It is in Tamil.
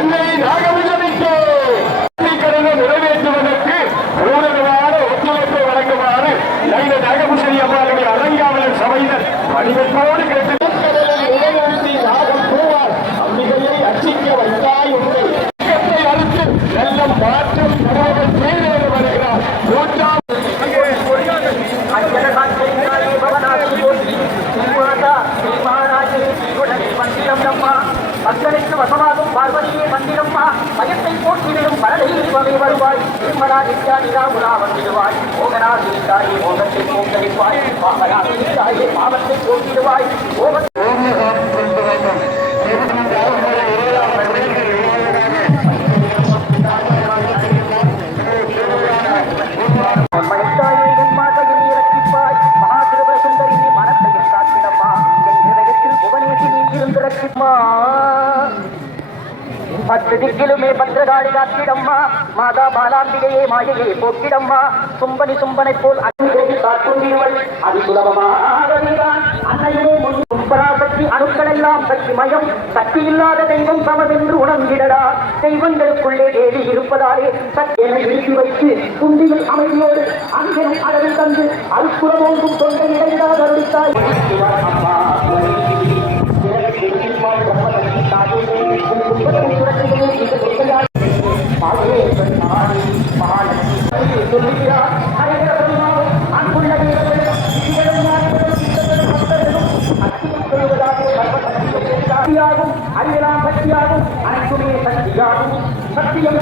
அன்னை நாகமுகமிக்கு கடனை நிறைவேற்றுவதற்கு ஊரகமான ஒத்துழைப்பை வழங்குமாறு நைன நாகபூசரி அம்மாளுடைய அரங்காவலர் சபையினர் வடிவத்தோடு மரணியில் பகை வருவாய் திருமணா நித்யா நிராகுலா வந்திடுவாய் மோகனா தாயே மோகத்தை போக்கடிப்பாய் பத்து திக்கிலுமே பத்திரகாளி காத்திடம்மா. மாதா பாலாம்பிகையே மாயையே போக்கிடம்மா. சும்பனி சும்பனை போல் அன்போடு காத்துள்ளீர்கள் அது சுலபமாக அன்னையே முன் பராசக்தி அணுக்கள் எல்லாம் சக்தி மயம். சக்தி இல்லாத தெய்வம் சமதென்று உணர்ந்திடடா. தெய்வங்களுக்குள்ளே தேவி இருப்பதாலே சக்தியை நிறுத்தி வைத்து குண்டியில் அமைதியோடு அங்கனும் அளவில் தந்து அருப்புறமோங்கும் தொண்டை இடையிடாத அருளித்தாய். அறியலாம் சக்தியாகும் அனைத்துமே சக்தியாகும் சத்தியம்